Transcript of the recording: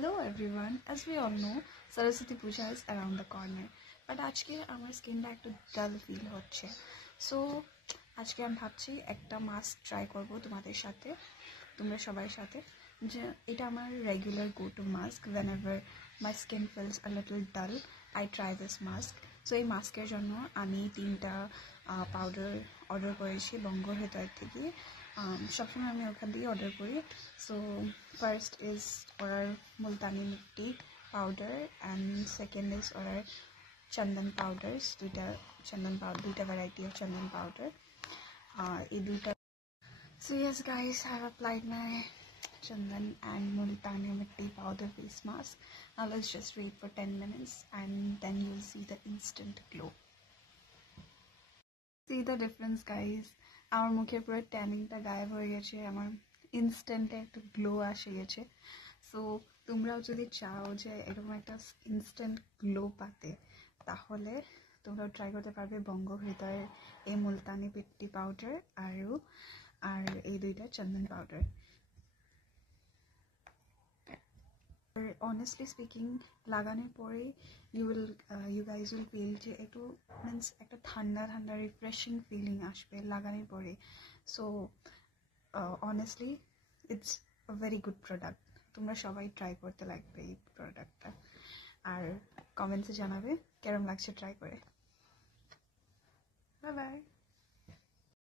Hello everyone. As we all know, Saraswati Puja is around the corner. But আজকে আমার স্কিনটা একটু ডাল ফিল হচ্ছে, সো আজকে আমি ভাবছি একটা মাস্ক ট্রাই করব তোমাদের সাথে, তোমরা সবার সাথে, যে এটা আমার regular go to mask. whenever my skin feels a little dull, I try this mask. So এই মাস্কের জন্য আমি 3টা পাউডার অর্ডার করেছি বঙ্গর ভেতর থেকে। সবসময় আমি ওখান থেকে অর্ডার করি। So first is order Multani mitti powder and second is order chandan powders, দুইটা ভ্যারাইটি অফ চন্দন পাউডার, এই দুইটা। So yes guys, I have applied my Chandan and Multani Mitti powder face mask. Now let's just wait for 10 minutes and then you'll see the instant glow. See the difference guys. আমার মুখে পুরো ট্যানিংটা গায়েব হয়ে গেছে, আমার ইনস্ট্যান্টে একটা glow আসে গেছে। সো তোমরাও যদি চাও যে এরকম একটা ইনস্ট্যান্ট গ্লো পাতে, তাহলে তোমরাও ট্রাই করতে পারবে বঙ্গ হৃদয়ের এই মুলতানি মিট্টি পাউডার আর এই দুইটা চন্দন পাউডার। অনেস্টলি স্পিকিং, লাগানোর পরে you guys will feel যে একটু মিন্স একটা ঠান্ডা ঠান্ডা রিফ্রেশিং ফিলিং আসবে লাগানোর পরে। So honestly it's a very good product. তোমরা সবাই ট্রাই করতে লাগবে এই প্রোডাক্টটা, আর কমেন্টসে জানাবে কেরম লাগছে ট্রাই করে। Bye bye.